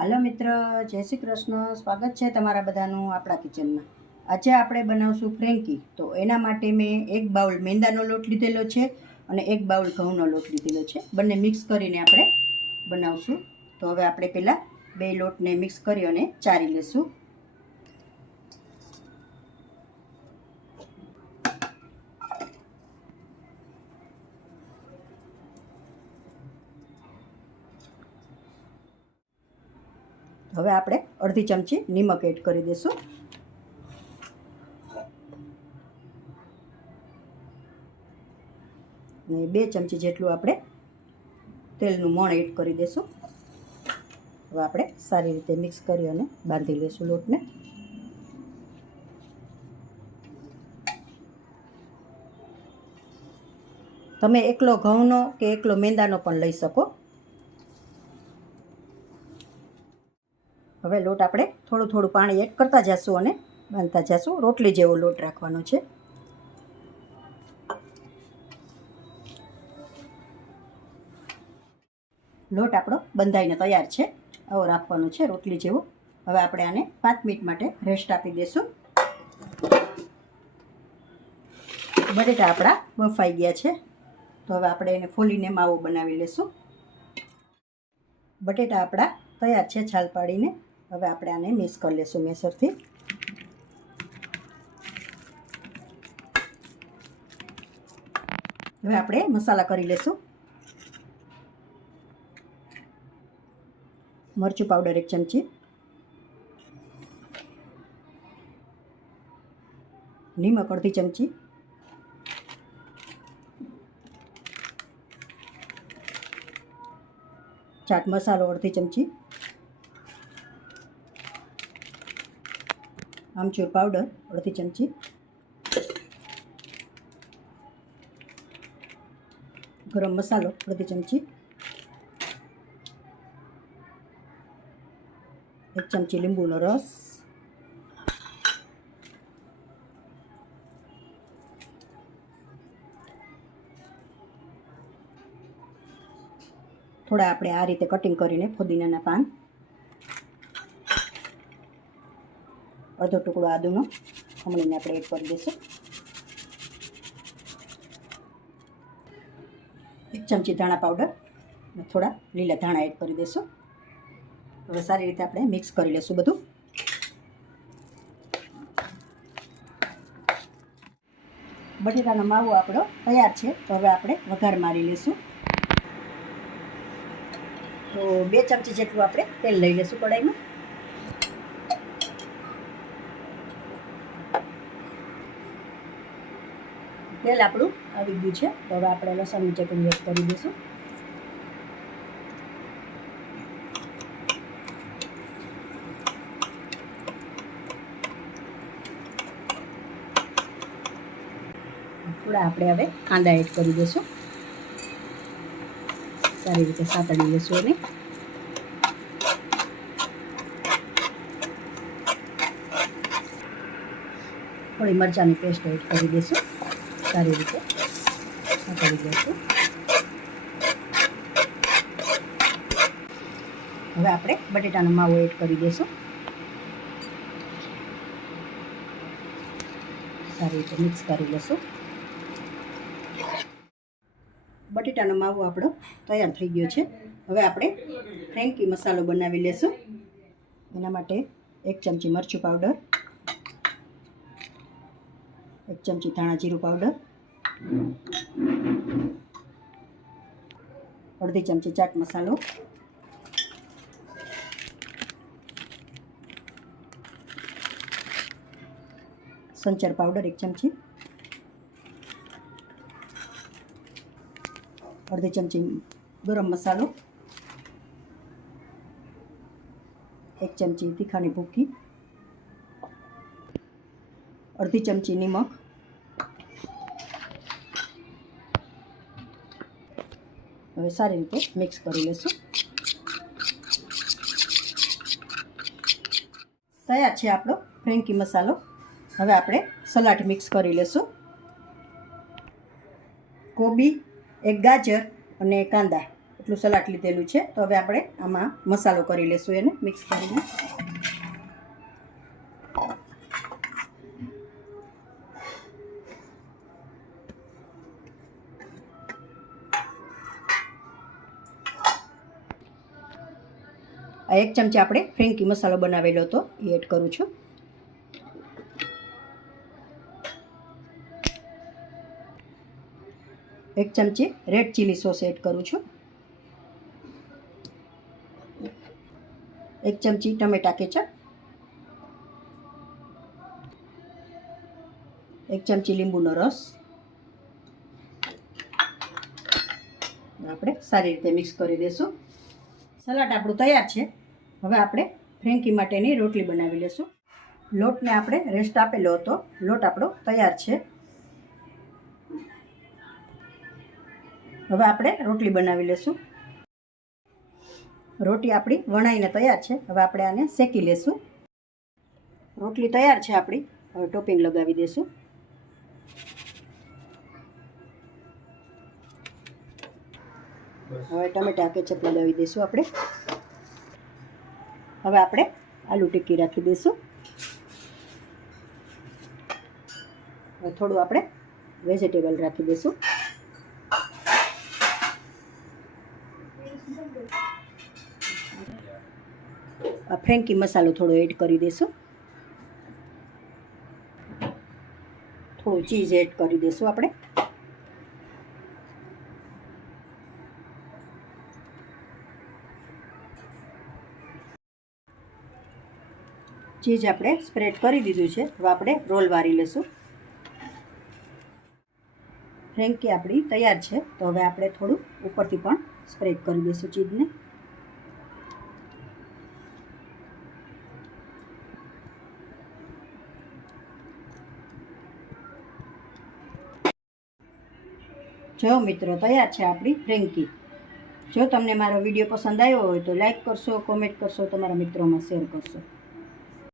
હાલો મિત્ર, જય શ્રી કૃષ્ણ. સ્વાગત છે તમારા બધાનું આપણા કિચનમાં. આજે આપણે બનાવશું ફ્રેન્કી. તો એના માટે મેં એક બાઉલ મેંદાનો લોટ લીધેલો છે અને એક બાઉલ ઘઉંનો લોટ લીધેલો છે. બંને મિક્સ કરીને આપણે બનાવશું. તો હવે આપણે પહેલાં બે લોટને મિક્સ કરી અને ચારી લઈશું. હવે આપણે અડધી ચમચી નિમક એડ કરી દઈશું. અને 2 ચમચી જેટલું આપણે તેલનું મોણ એડ કરી દઈશું. હવે આપણે સારી રીતે મિક્સ કરી અને બાંધી લઈશું લોટને. તમે એકલો ઘઉંનો કે એકલો મેંદાનો પણ લઈ શકો. હવે લોટ આપણે થોડું થોડું પાણી એડ કરતા જઈશું અને બાંધતા જઈશું. રોટલી જેવો લોટ રાખવાનો છે. લોટ આપણો બંધાઈને તૈયાર છે. આવો રાખવાનો છે રોટલી જેવો. હવે આપણે આને 5 મિનિટ માટે રેસ્ટ આપી દઈશું. બટેટા આપણા બફાઈ ગયા છે. તો હવે આપણે એને ફોલીને માવો બનાવી લઈશું. બટેટા આપણા તૈયાર છે છાલ પાડીને. હવે આપણે આને મિક્સ કરી લઈશું મેસરથી. હવે આપણે મસાલા કરી લઈશું. મરચું પાવડર 1 ચમચી, નિમક અડધી ચમચી, ચાટ મસાલો અડધી ચમચી, આમચૂર પાવડર અડધી ચમચી, ગરમ મસાલો અડધી ચમચી, 1 ચમચી લીંબુનો રસ, થોડા આપણે આ રીતે કટિંગ કરીને ફુદીનાના પાન, અડધો ટુકડો આદુનો ખમણીને આપણે એડ કરી દઈશું. 1 ચમચી ધાણા પાવડર અને થોડા લીલા ધાણા એડ કરી દઈશું. હવે સારી રીતે આપણે મિક્સ કરી લઈશું બધું. બટેટાનો માવો આપણો તૈયાર છે. તો હવે આપણે વઘાર મારી લઈશું. તો 2 ચમચી જેટલું આપણે તેલ લઈ લઈશું કડાઈમાં. તેલ આપણું આવી ગયું છે. તો હવે આપણે લસણની ચટણી એડ કરી દઈશું. થોડા આપણે હવે કાંદા એડ કરી દઈશું. સારી રીતે સાતળી લઈશું એને. થોડી મરચાંની પેસ્ટ એડ કરી દઈશું. સારી રીતે સાતળી લઈશું. હવે આપણે બટેટાનો માવો એડ કરી દઈશું. સારી રીતે મિક્સ કરી લઈશું. બટેટાનો માવો આપણો તૈયાર થઈ ગયો છે. હવે આપણે ફ્રેન્કી મસાલો બનાવી લઈશું. એના માટે 1 ચમચી મરચું પાવડર, 1 ચમચી ધાણા જીરું પાવડર, અડધી ચમચી ચાટ મસાલો, સંચર પાવડર 1 ચમચી, અડધી ચમચી ગરમ મસાલો, 1 ચમચી તીખાની ભૂકી, અડધી ચમચી નિમક, હવે સારી રીતે મિક્સ કરી લઈશું. તૈયાર છે આપણો ફ્રેન્કી મસાલો. હવે આપણે સલાડ મિક્સ કરી લઈશું. કોબી, 1 ગાજર અને કાંદા એટલું સલાડ લીધેલું છે. તો હવે આપણે આમાં મસાલો કરી લઈશું, એને મિક્સ કરીને. આ 1 ચમચી આપણે ફ્રેન્કી મસાલો બનાવેલો હતો એ એડ કરું છું. એક ચમચી રેડ ચીલી સોસ એડ કરું છું. 1 ચમચી ટમેટા કેચપ, 1 ચમચી લીંબુનો રસ. આપણે સારી રીતે મિક્સ કરી દઈશું. સલાડ આપણું તૈયાર છે. હવે આપણે ફ્રેન્કી માટેની રોટલી બનાવી લઈશું. લોટને આપણે રેસ્ટ આપેલો હતો. લોટ આપણો તૈયાર છે. હવે આપણે રોટલી બનાવી લઈશું. રોટી આપણી વણાઈને તૈયાર છે. હવે આપણે આને શેકી લઈશું. રોટલી તૈયાર છે આપણી. હવે ટોપિંગ લગાવી દઈશું. હવે ટમેટા કેચપ લગાવી દઈશું આપણે. હવે આપણે આલુ ટિક્કી રાખી દઈશું. હવે થોડું આપણે વેજીટેબલ રાખી દઈશું. આ ફ્રેન્કી મસાલો થોડો એડ કરી દઈશું. થોડું ચીઝ એડ કરી દઈશું આપણે. ચીઝ આપણે સ્પ્રેડ કરી દીધું છે. હવે આપણે રોલ વારી લઈશું. ફ્રેન્કી આપણી તૈયાર છે. તો હવે આપણે થોડું ઉપરથી પણ સ્પ્રેડ કરી દઈશું ચીઝને. જો મિત્રો, તૈયાર છે આપણી ફ્રેન્કી. જો તમને મારો વિડીયો પસંદ આવ્યો હોય તો લાઈક કરશો, કોમેન્ટ કરશો, તમારા મિત્રોમાં શેર કરશો.